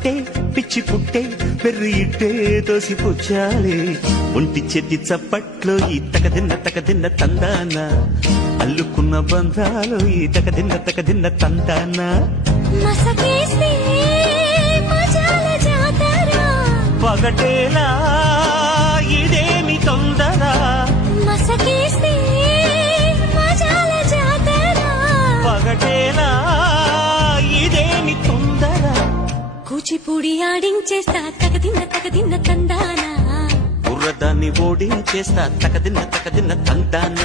పట్టే పిచ్చి పుట్టే పెర్రి ఇట్టే తోసి పుచ్చాలే ఒంటి చెట్టి చప్పట్లో ఈ తకదిన్న తందాన అల్లుకున్న బంధాలు ఈ తకదిన్న తందాన మసకేస్తే మజాల జాతర పగటేలా ఇదేమి తొందర మసకేస్తే మజాల జాతర పగటేలా ఇదేమి తొందర కూచిపూడి ఆడించేస్తా తగదిన్న తందానా బుర్రదాన్ని ఓడించేస్తా తకదిన్న తందాన